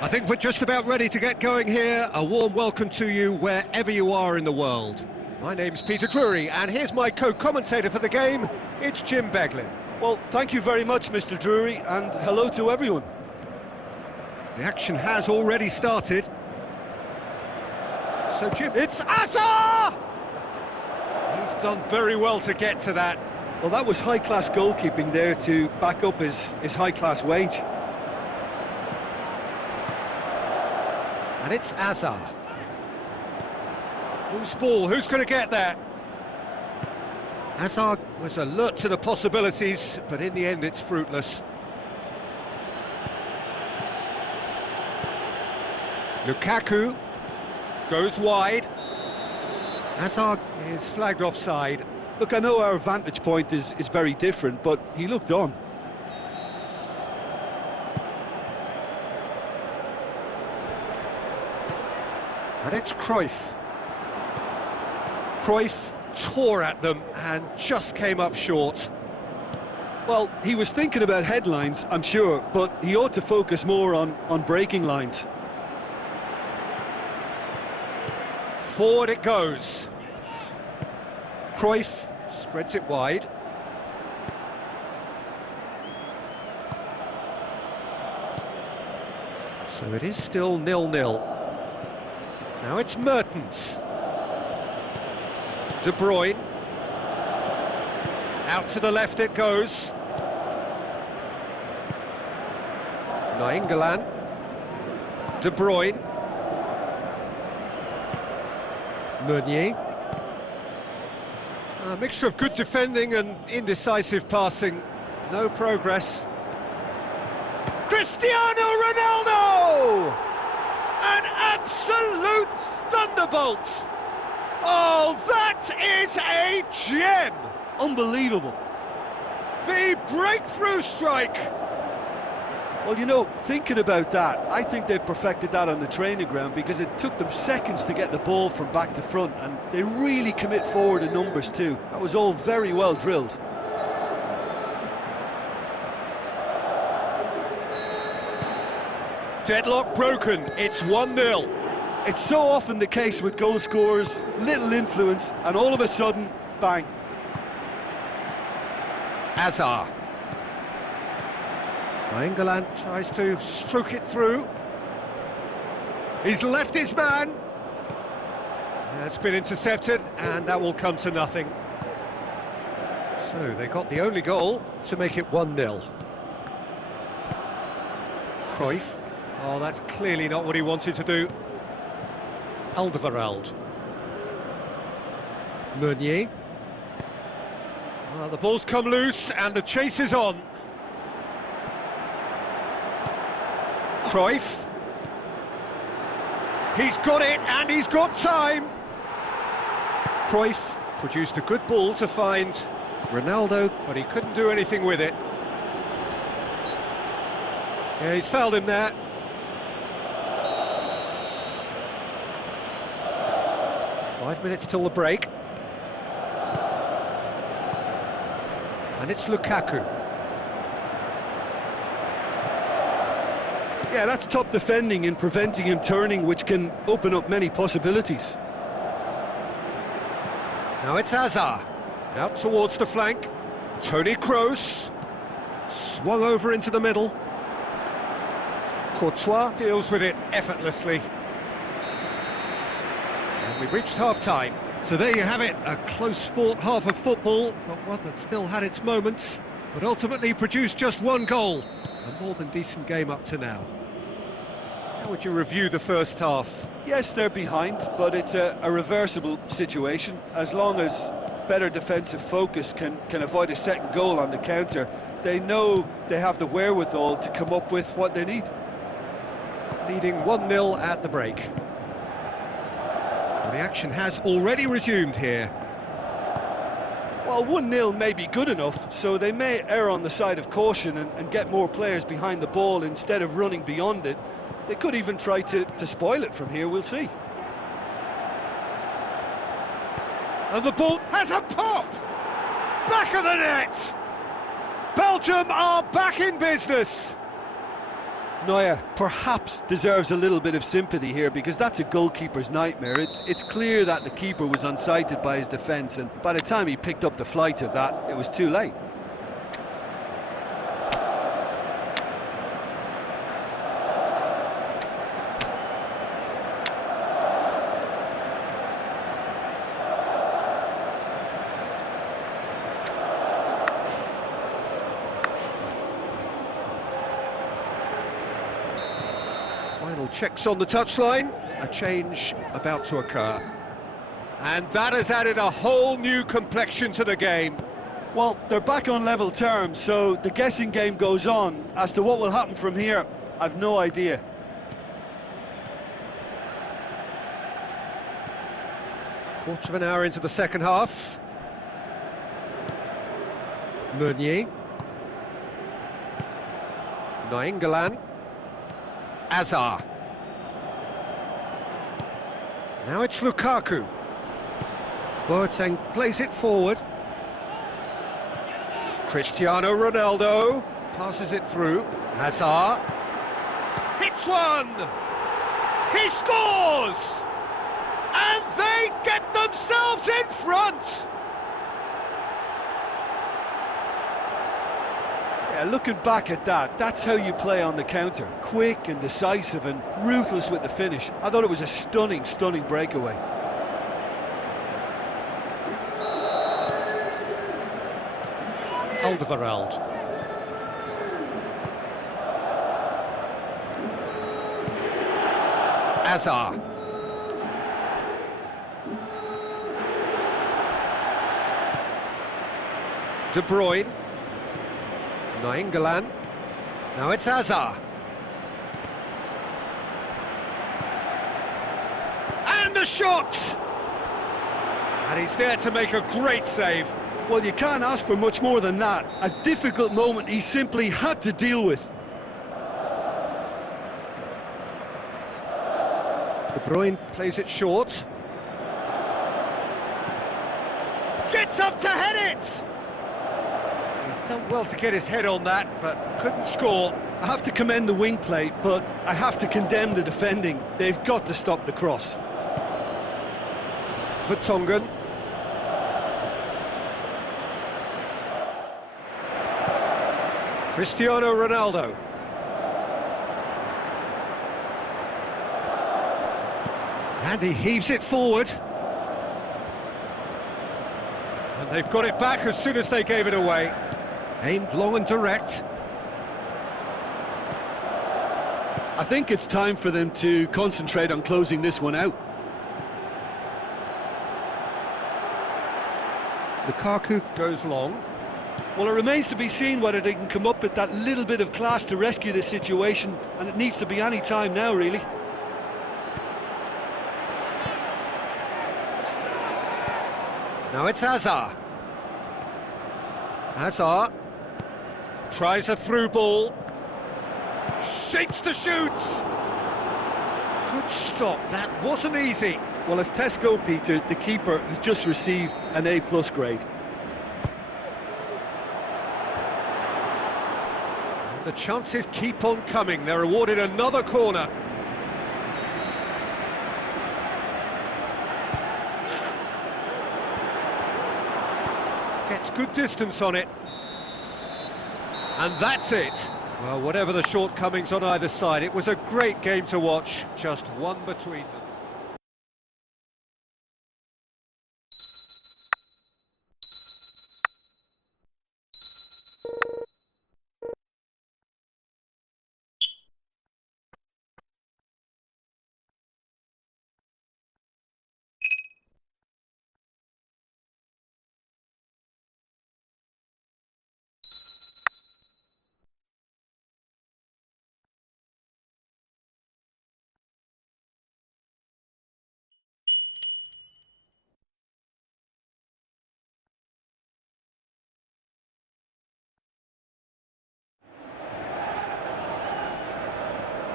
I think we're just about ready to get going here. A warm welcome to you wherever you are in the world. My name's Peter Drury, and here's my co-commentator for the game. It's Jim Beglin. Well, thank you very much, Mr. Drury, and hello to everyone. The action has already started. So, Jim, it's Azar! He's done very well to get to that. Well, that was high-class goalkeeping there to back up his high-class wage. And it's Azar. Whose ball? Who's going to get that? Azar was alert to the possibilities, but in the end it's fruitless. Lukaku goes wide. Azar is flagged offside. Look, I know our vantage point is very different, but he looked on. And it's Cruyff. Cruyff tore at them and just came up short. Well, he was thinking about headlines, I'm sure, but he ought to focus more on breaking lines. Forward it goes. Cruyff spreads it wide. So it is still 0-0. Now it's Mertens. De Bruyne. Out to the left it goes. Nainggolan. De Bruyne. Meunier. A mixture of good defending and indecisive passing. No progress. Cristiano Ronaldo! An absolute thunderbolt! Oh, that is a gem! Unbelievable. The breakthrough strike! Well, you know, thinking about that, I think they've perfected that on the training ground because it took them seconds to get the ball from back to front, and they really commit forward in numbers too. That was all very well drilled. Deadlock broken, it's 1-0. It's so often the case with goal scorers, little influence, and all of a sudden, bang. Azar. Nainggolan tries to stroke it through. He's left his man. It's been intercepted, and that will come to nothing. So they got the only goal to make it 1-0. Cruyff. Oh, that's clearly not what he wanted to do. Alderweireld. Meunier. Well, the ball's come loose and the chase is on. Cruyff. He's got it and he's got time. Cruyff produced a good ball to find Ronaldo, but he couldn't do anything with it. Yeah, he's fouled him there. Five minutes till the break. And it's Lukaku. Yeah, that's top defending and preventing him turning, which can open up many possibilities. Now it's Azar. Out towards the flank. Toni Kroos. Swung over into the middle. Courtois deals with it effortlessly. And we've reached half-time. So there you have it, a close-fought half of football, but one that still had its moments, but ultimately produced just one goal. A more than decent game up to now. How would you review the first half? Yes, they're behind, but it's a reversible situation. As long as better defensive focus can avoid a second goal on the counter, they know they have the wherewithal to come up with what they need. Leading 1-0 at the break. Well, the action has already resumed here. Well, 1-0 may be good enough, so they may err on the side of caution and get more players behind the ball instead of running beyond it. They could even try to spoil it from here, we'll see. And the ball has a pop! Back of the net! Belgium are back in business! Neuer perhaps deserves a little bit of sympathy here because that's a goalkeeper's nightmare. It's clear that the keeper was unsighted by his defence, and by the time he picked up the flight of that, it was too late. Final checks on the touchline, a change about to occur. And that has added a whole new complexion to the game. Well, they're back on level terms, so the guessing game goes on. As to what will happen from here, I've no idea. Quarter of an hour into the second half. Meunier. Nainggolan. Azar. Now it's Lukaku. Boateng plays it forward. Cristiano Ronaldo passes it through. Hazard hits one. He scores, and they get themselves in front. Yeah, looking back at that, that's how you play on the counter. Quick and decisive and ruthless with the finish. I thought it was a stunning, stunning breakaway. Alderweireld. Azar. De Bruyne. Nainggolan. Now it's Azar. And the shot! And he's there to make a great save. Well, you can't ask for much more than that. A difficult moment he simply had to deal with. De Bruyne plays it short. Gets up to head it! He's done well to get his head on that, but couldn't score. I have to commend the wing play, but I have to condemn the defending. They've got to stop the cross. Vertonghen. Cristiano Ronaldo. And he heaves it forward. And they've got it back as soon as they gave it away. Aimed long and direct. I think it's time for them to concentrate on closing this one out. Lukaku goes long. Well, it remains to be seen whether they can come up with that little bit of class to rescue this situation, and it needs to be any time now, really. Now it's Hazard. Hazard tries a through ball. Shapes to shoot. Good stop, that wasn't easy. Well, as Tesco, Peter, the keeper has just received an A+ grade. The chances keep on coming. They're awarded another corner. Gets good distance on it. And that's it. Well, whatever the shortcomings on either side, it was a great game to watch. Just one between them.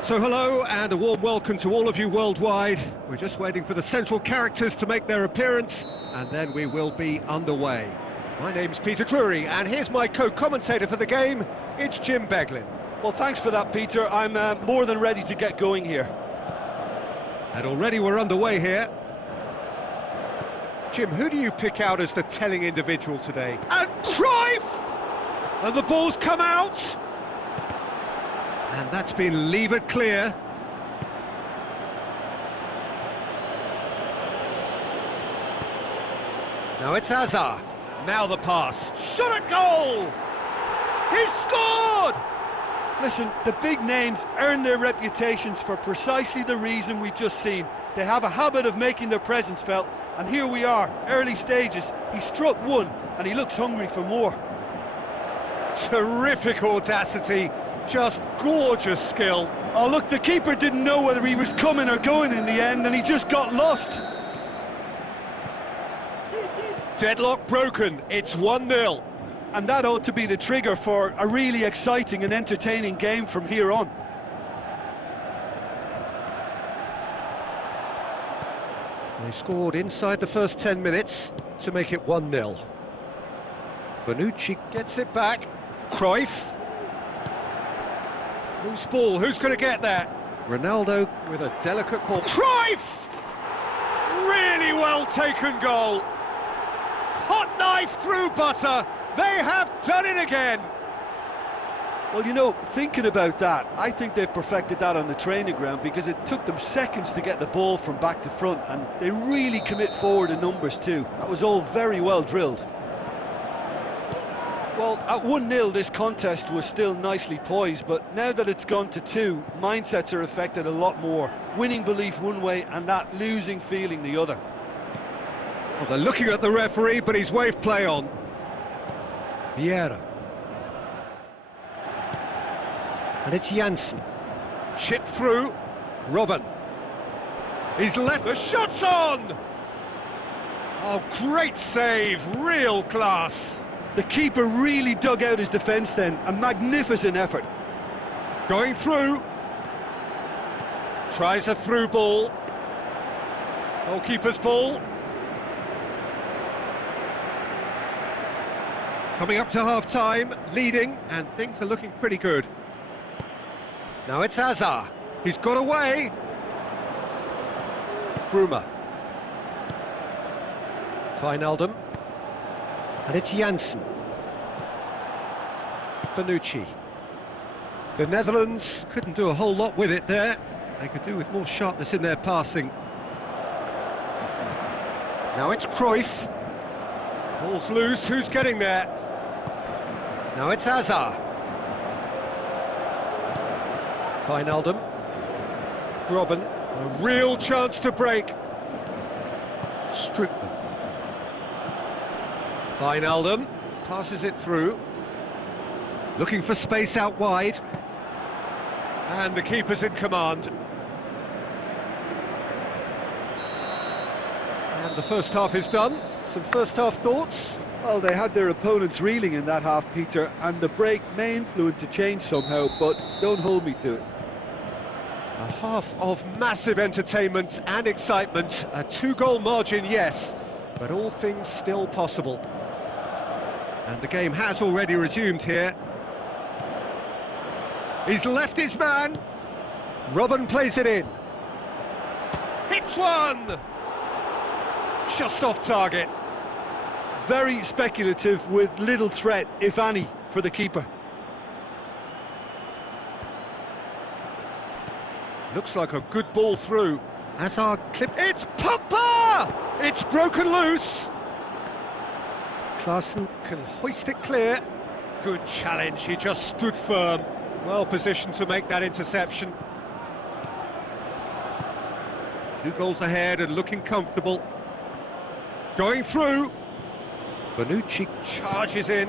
So hello and a warm welcome to all of you worldwide. We're just waiting for the central characters to make their appearance and then we will be underway. My name's Peter Drury and here's my co-commentator for the game, it's Jim Beglin. Well, thanks for that, Peter. I'm more than ready to get going here. And already we're underway here. Jim, who do you pick out as the telling individual today? And Cruyff! And the ball's come out. And that's been levered clear. Now it's Hazard. Now the pass. Shot at goal! He's scored! Listen, the big names earn their reputations for precisely the reason we've just seen. They have a habit of making their presence felt, and here we are, early stages. He struck one, and he looks hungry for more. Terrific audacity, just gorgeous skill. Oh look, the keeper didn't know whether he was coming or going in the end, and he just got lost. Deadlock broken, it's 1-0. And that ought to be the trigger for a really exciting and entertaining game from here on. They scored inside the first 10 minutes to make it 1-0. Bonucci gets it back. Cruyff. Loose ball, who's going to get that? Ronaldo with a delicate ball. Cruyff! Really well taken goal. Hot knife through butter. They have done it again. Well, you know, thinking about that, I think they've perfected that on the training ground because it took them seconds to get the ball from back to front, and they really commit forward in numbers too. That was all very well drilled. Well, at 1-0 this contest was still nicely poised, but now that it's gone to 2, mindsets are affected a lot more. Winning belief one way and that losing feeling the other. Well, they're looking at the referee, but he's waved play on. Vieira. And it's Janssen. Chipped through. Robben. He's left. The shot's on! Oh, great save. Real class. The keeper really dug out his defence then. A magnificent effort. Going through. Tries a through ball. Goalkeeper's ball. Coming up to half-time, leading, and things are looking pretty good. Now it's Hazard. He's got away. Bruma. Wijnaldum. And it's Janssen. Bonucci. The Netherlands couldn't do a whole lot with it there. They could do with more sharpness in their passing. Now it's Cruyff. Ball's loose, who's getting there? Now it's Hazard. Wijnaldum. Robben. A real chance to break. Strootman. Wijnaldum passes it through. Looking for space out wide. And the keeper's in command. And the first half is done. Some first half thoughts? Well, they had their opponents reeling in that half, Peter, and the break may influence a change somehow, but don't hold me to it. A half of massive entertainment and excitement. A 2-goal margin, yes, but all things still possible. And the game has already resumed here. He's left his man. Robben plays it in. Hits one! Just off target. Very speculative with little threat, if any, for the keeper. Looks like a good ball through. Hazard clipped. It's Pogba! It's broken loose. Klaassen can hoist it clear. Good challenge, he just stood firm. Well positioned to make that interception. 2 goals ahead and looking comfortable. Going through. Bonucci charges in.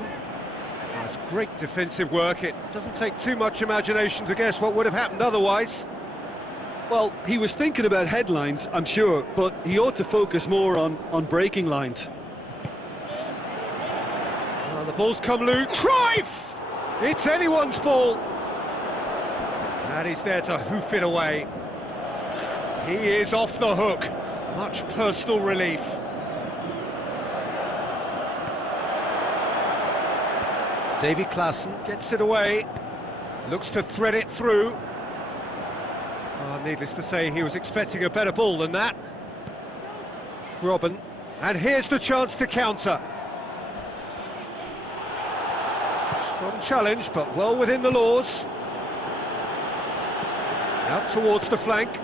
That's great defensive work. It doesn't take too much imagination to guess what would have happened otherwise. Well, he was thinking about headlines, I'm sure, but he ought to focus more on breaking lines. Well, the ball's come loose. Cruyff! It's anyone's ball. And he's there to hoof it away. He is off the hook. Much personal relief. Davy Klaassen gets it away. Looks to thread it through. Needless to say, he was expecting a better ball than that. Robin, and here's the chance to counter. Strong challenge, but well within the laws. Out towards the flank.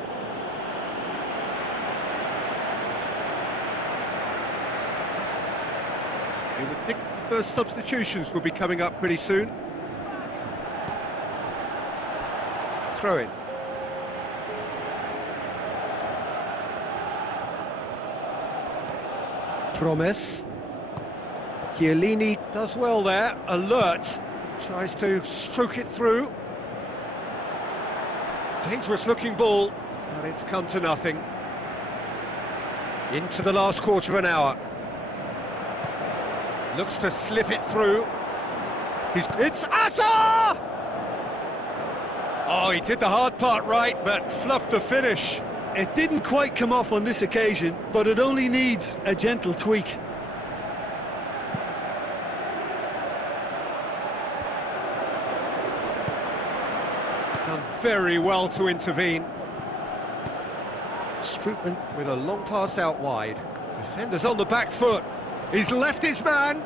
You would think the first substitutions will be coming up pretty soon. Throw in. Promes. Chiellini does well there, alert. Tries to stroke it through. Dangerous looking ball, but it's come to nothing. Into the last quarter of an hour. Looks to slip it through. It's Asa! Oh, he did the hard part right, but fluffed the finish. It didn't quite come off on this occasion, but it only needs a gentle tweak. Done very well to intervene. Strootman with a long pass out wide. Defender's on the back foot. He's left his man.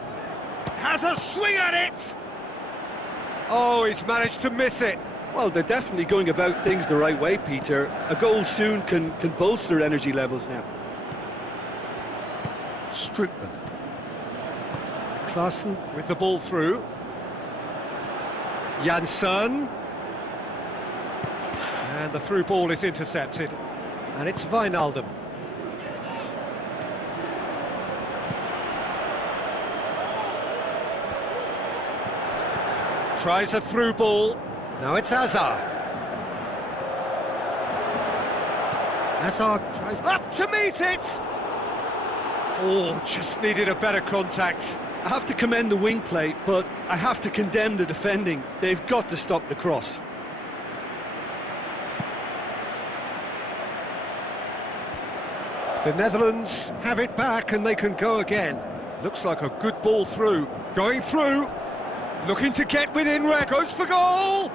Has a swing at it. Oh, he's managed to miss it. Well, they're definitely going about things the right way, Peter. A goal soon can bolster energy levels now. Strootman. Klaassen with the ball through. Jansson. And the through ball is intercepted. And it's Wijnaldum. Tries a through ball. Now it's Hazard. Hazard tries up to meet it. Oh, just needed a better contact. I have to commend the wing play, but I have to condemn the defending. They've got to stop the cross. The Netherlands have it back and they can go again. Looks like a good ball through. Going through. Looking to get within range. Goes for goal.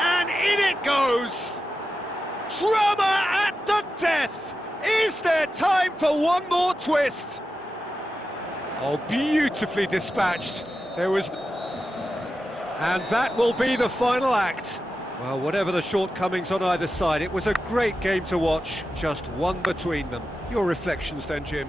And in it goes. Drama at the death. Is there time for one more twist? Oh, beautifully dispatched. There was... And that will be the final act. Well, whatever the shortcomings on either side, it was a great game to watch. Just one between them. Your reflections then, Jim?